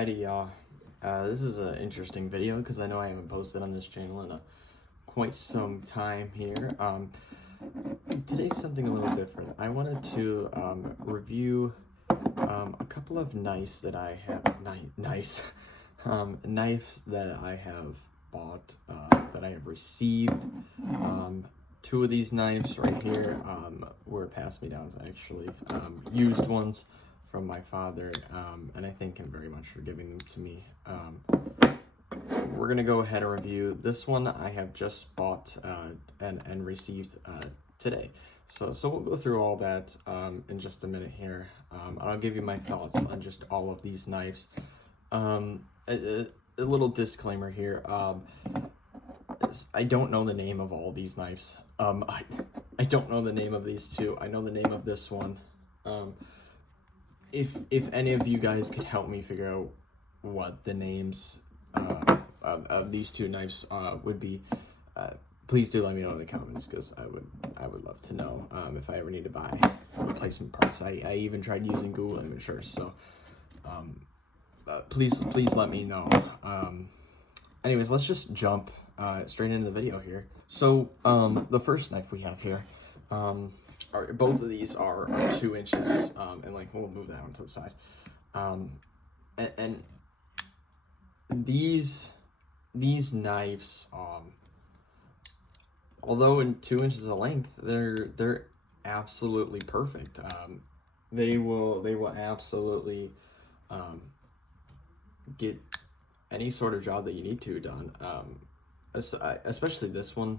Alrighty, y'all. This is an interesting video because I know I haven't posted on this channel in quite some time here. Today's something a little different. I wanted to review a couple of knives that I have, knives that I have bought, that I have received. Two of these knives right here were passed me down, so actually used ones from my father, and I thank him very much for giving them to me. We're gonna go ahead and review this one. I have just bought and received today. So we'll go through all that in just a minute here. I'll give you my thoughts on just all of these knives. A little disclaimer here. I don't know the name of all these knives. I don't know the name of these two. I know the name of this one. If any of you guys could help me figure out what the names of these two knives would be, please do let me know in the comments, because I would love to know if I ever need to buy replacement parts. I even tried using Google Imagers, so please let me know. Anyways, let's just jump straight into the video here. So the first knife we have here, both of these are 2 inches, and like we'll move that one to the side. And these knives, although in 2 inches of length, they're absolutely perfect. They will absolutely get any sort of job that you need to done. Especially this one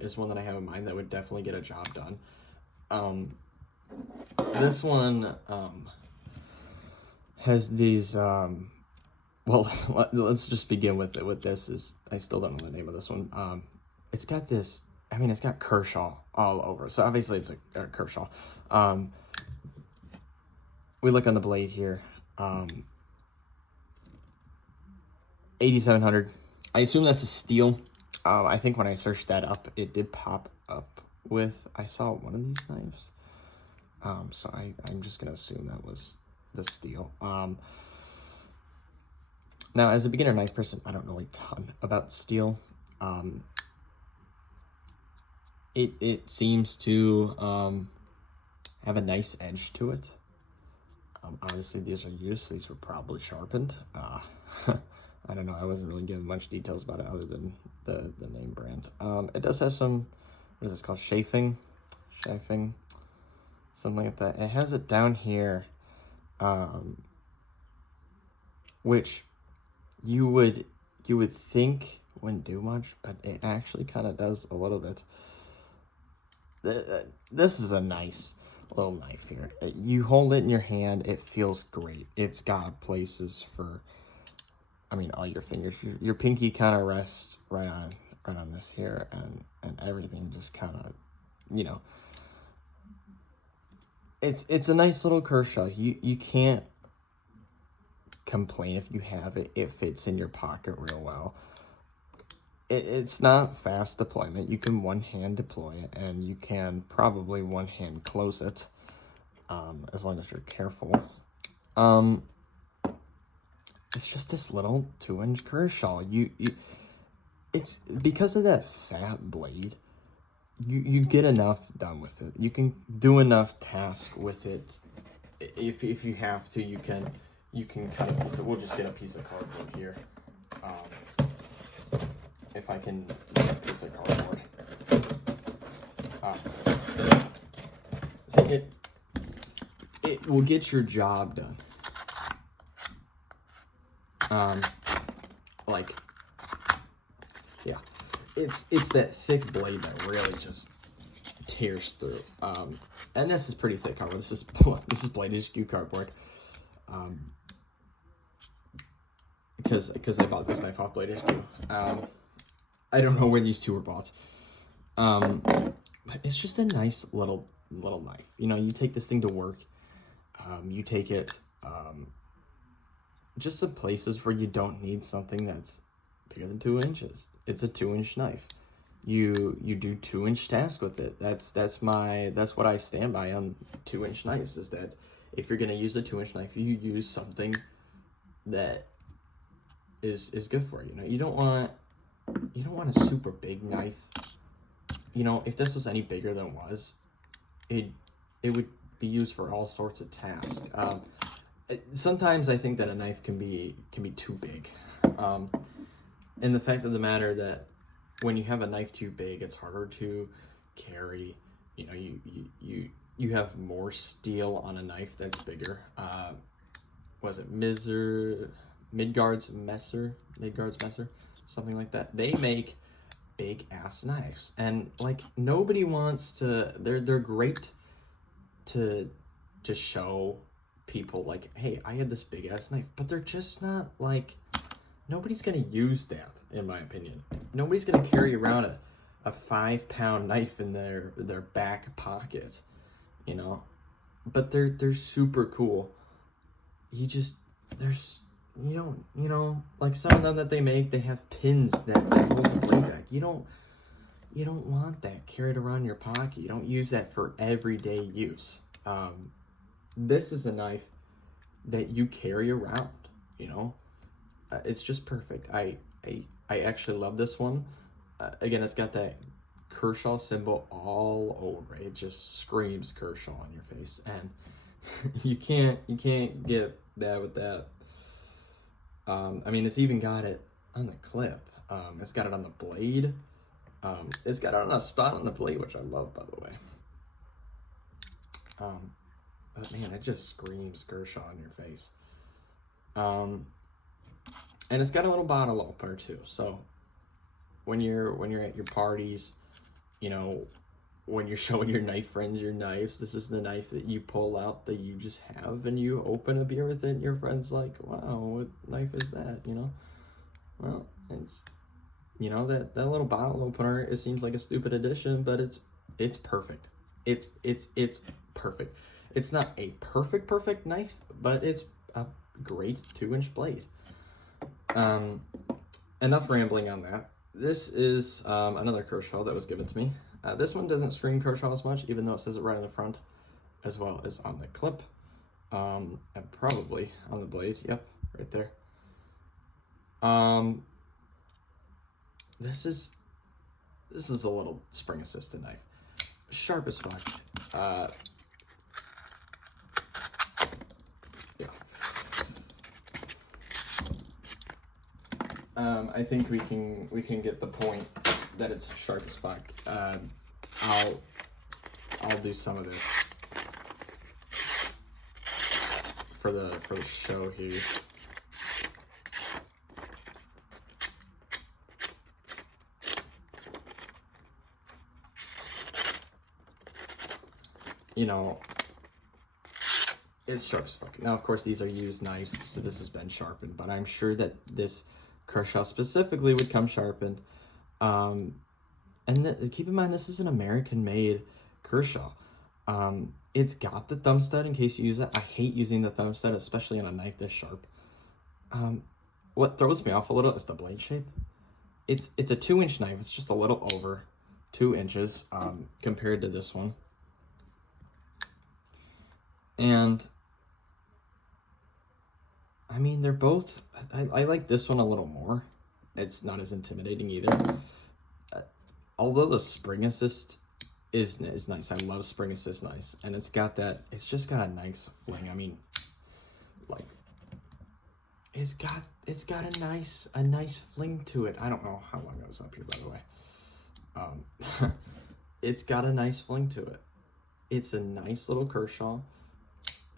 is one that I have in mind that would definitely get a job done. This one has these well, let's just begin with it. With this is, I still don't know the name of this one. It's got this, I mean, it's got Kershaw all over, so obviously it's a Kershaw. We look on the blade here, 8700. I assume that's a steel. I think when I searched that up, it did pop up with, I saw one of these knives. So I'm just gonna assume that was the steel. Now, as a beginner knife person, I don't know a ton about steel. It seems to have a nice edge to it. Obviously, these are used. These were probably sharpened. I don't know. I wasn't really given much details about it other than the name brand. It does have some, what is this called? Chafing, something like that. It has it down here, which you would think wouldn't do much, but it actually kind of does a little bit. This is a nice little knife here. You hold it in your hand, it feels great. It's got places for, I mean, all your fingers. Your pinky kind of rests right on this here, and everything just kind of, you know. It's a nice little Kershaw. You can't complain if you have it. It fits in your pocket real well. It's not fast deployment. You can one-hand deploy it, and you can probably one-hand close it, as long as you're careful. It's just this little 2-inch Kershaw. It's because of that fat blade. You get enough done with it. You can do enough tasks with it. If you have to, you can cut a piece of. We'll just get a piece of cardboard here. If I can get a piece of cardboard. So it will get your job done. Like, yeah, it's that thick blade that really just tears through. And this is pretty thick cardboard. This is Blade HQ cardboard. Because I bought this knife off Blade HQ. I don't know where these two were bought. But it's just a nice little knife. You know, you take this thing to work. You take it just to places where you don't need something that's bigger than 2 inches. It's a 2-inch knife. You do 2-inch tasks with it. That's what I stand by on 2-inch knives, is that if you're gonna use a 2-inch knife, you use something that is good for you. You know, you don't want a super big knife. You know, if this was any bigger than it was, it would be used for all sorts of tasks. Sometimes I think that a knife can be too big, and the fact of the matter that when you have a knife too big, it's harder to carry. You know, you have more steel on a knife that's bigger. Was it Midgard's Messer, something like that. They make big ass knives, and like nobody wants to. They're great to show people like, hey, I had this big ass knife, but they're just not like, nobody's gonna use that, in my opinion. Nobody's gonna carry around a 5-pound knife in their back pocket, you know. But they're super cool. There's you know, like some of them that they make, they have pins that hold the blade back. You don't want that carried around your pocket. You don't use that for everyday use. This is a knife that you carry around, you know. It's just perfect. I actually love this one. Again, it's got that Kershaw symbol all over it. It just screams Kershaw on your face, and you can't get bad with that. I mean, it's even got it on the clip. It's got it on the blade. It's got it on a spot on the blade, which I love, by the way. But man, it just screams Kershaw on your face. And it's got a little bottle opener too. So when you're at your parties, you know, when you're showing your knife friends your knives, this is the knife that you pull out that you just have, and you open a beer with it, and your friend's like, wow, what knife is that, you know? Well, it's, you know, that little bottle opener, it seems like a stupid addition, but it's perfect. It's perfect. It's not a perfect knife, but it's a great 2-inch blade. Enough rambling on that. This is another Kershaw that was given to me. This one doesn't scream Kershaw as much, even though it says it right on the front, as well as on the clip, and probably on the blade. Yep, right there. This is a little spring assisted knife, sharp as fuck. Yeah. I think we can get the point that it's sharp as fuck. I'll do some of this for the show here. You know, it's sharp as fuck. Now, of course, these are used knives, so this has been sharpened, but I'm sure that this Kershaw specifically would come sharpened. And keep in mind, this is an American-made Kershaw. It's got the thumb stud in case you use it. I hate using the thumb stud, especially on a knife this sharp. What throws me off a little is the blade shape. It's a 2-inch knife. It's just a little over 2 inches compared to this one. And I mean, they're both, I like this one a little more. It's not as intimidating either. Although the spring assist is nice. I love spring assist nice. And it's just got a nice fling. I mean, like, it's got a nice fling to it. I don't know how long I was up here, by the way. It's got a nice fling to it. It's a nice little Kershaw.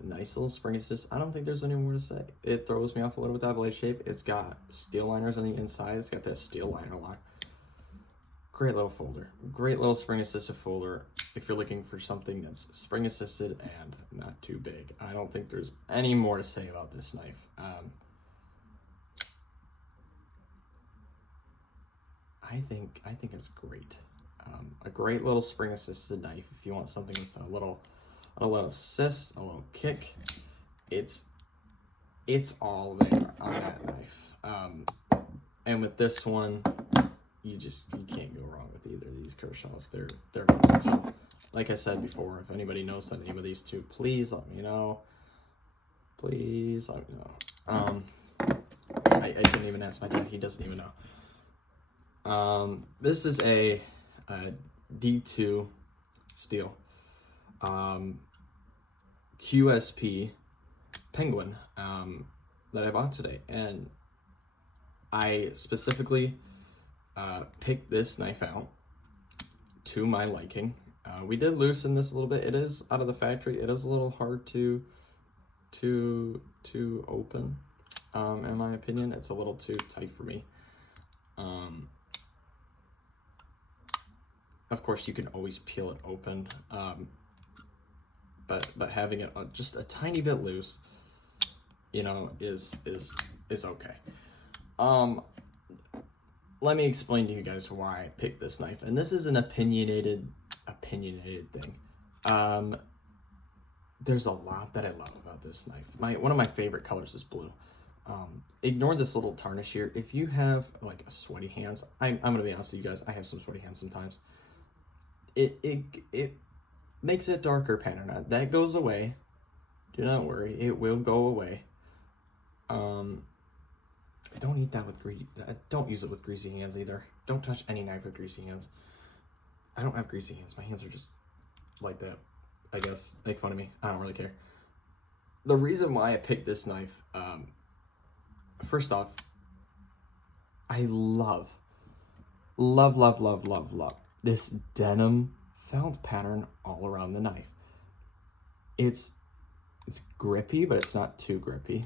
A nice little spring assist. I don't think there's any more to say. It throws me off a little with that blade shape. It's got steel liners on the inside. It's got that steel liner lock. Great little folder. Great little spring assisted folder if you're looking for something that's spring assisted and not too big. I don't think there's any more to say about this knife. I think it's great. A great little spring assisted knife if you want something with a little assist, a little kick. It's all there on that knife. And with this one, you can't go wrong with either of these Kershaws. They're amazing. So, like I said before, if anybody knows the name of these two, please let me know. Please let me know. I didn't even ask my dad. He doesn't even know. This is a D2 steel. QSP Penguin that I bought today. And I specifically picked this knife out to my liking. We did loosen this a little bit. It is out of the factory. It is a little hard to open. In my opinion, it's a little too tight for me. Of course, you can always peel it open, but having it just a tiny bit loose, you know, is okay. Let me explain to you guys why I picked this knife, and this is an opinionated thing. There's a lot that I love about this knife. One of my favorite colors is blue. Ignore this little tarnish here. If you have like sweaty hands, I'm gonna be honest with you guys, I have some sweaty hands sometimes. It makes it darker pattern. That goes away. Do not worry, it will go away. Don't eat that with don't use it with greasy hands either. Don't touch any knife with greasy hands. I don't have greasy hands. My hands are just like that, I guess. Make fun of me. I don't really care. The reason why I picked this knife, first off, I love this denim felt pattern all around the knife. It's grippy, but it's not too grippy.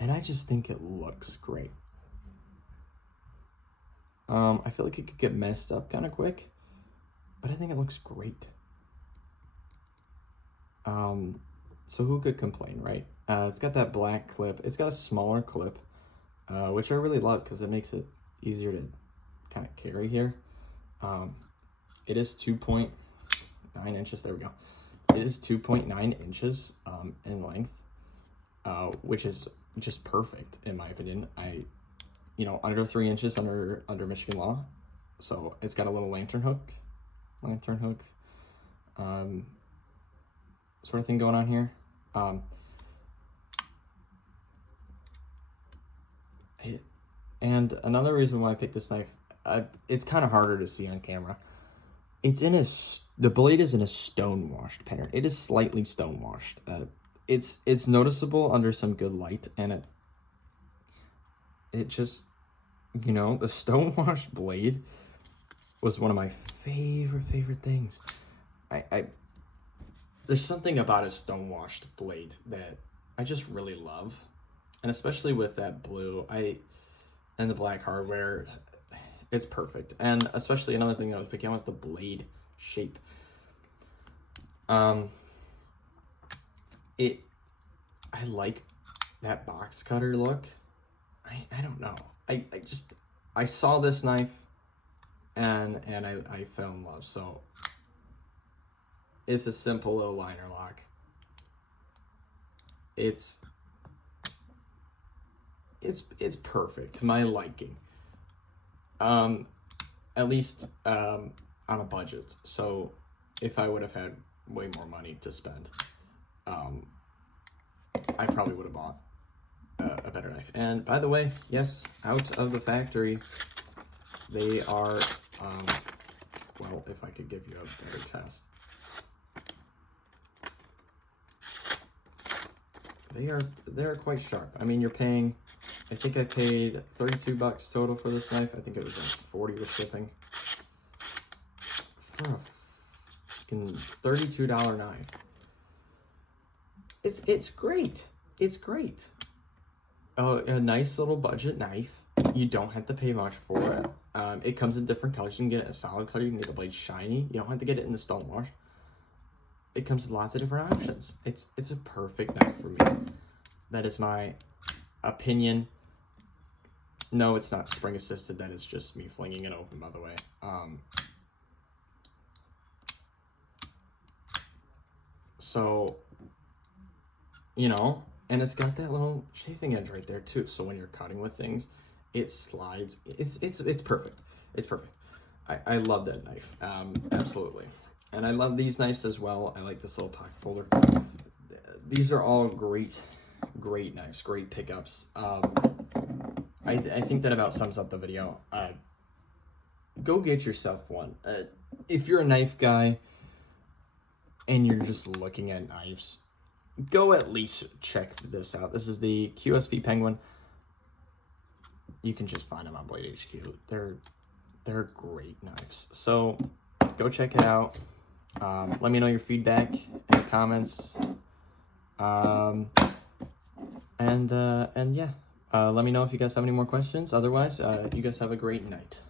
And I just think it looks great. I feel like it could get messed up kind of quick, but I think it looks great. So who could complain, right? It's got that black clip. It's got a smaller clip, which I really love because it makes it easier to kind of carry here. It is 2.9 inches. There we go. It is 2.9 inches in length, which is just perfect in my opinion. Under 3 inches under Michigan law. So it's got a little lantern hook sort of thing going on here. And another reason why I picked this knife, it's kind of harder to see on camera. The blade is in a stone washed pattern. It is slightly stone washed. It's noticeable under some good light, and it just, the stone washed blade was one of my favorite things. There's something about a stone washed blade that I just really love, and especially with that blue and the black hardware, it's perfect. And especially another thing that I was picking out was the blade shape. I like that box cutter look. I don't know. I saw this knife and I fell in love. So it's a simple little liner lock. It's perfect to my liking. At least on a budget. So if I would have had way more money to spend, I probably would have bought a better knife. And by the way, yes, out of the factory, they are, well, if I could give you a better test. They're quite sharp. I mean, you're paying, I think I paid $32 total for this knife. I think it was like 40 with shipping. For a fucking $32 knife. It's great. It's great. A nice little budget knife. You don't have to pay much for it. It comes in different colors. You can get it in a solid color. You can get the blade shiny. You don't have to get it in the stone wash. It comes with lots of different options. It's a perfect knife for me. That is my opinion. No, it's not spring assisted. That is just me flinging it open, by the way. So, and it's got that little chafing edge right there too. So when you're cutting with things, it slides. It's perfect. It's perfect. I love that knife. Absolutely. And I love these knives as well. I like this little pocket folder. These are all great great knives, great pickups. I think that about sums up the video. Go get yourself one. If you're a knife guy and you're just looking at knives, go at least check this out. This is the QSP Penguin. You can just find them on Blade HQ. They're great knives. So go check it out. Let me know your feedback in the comments. And yeah, let me know if you guys have any more questions. Otherwise, you guys have a great night.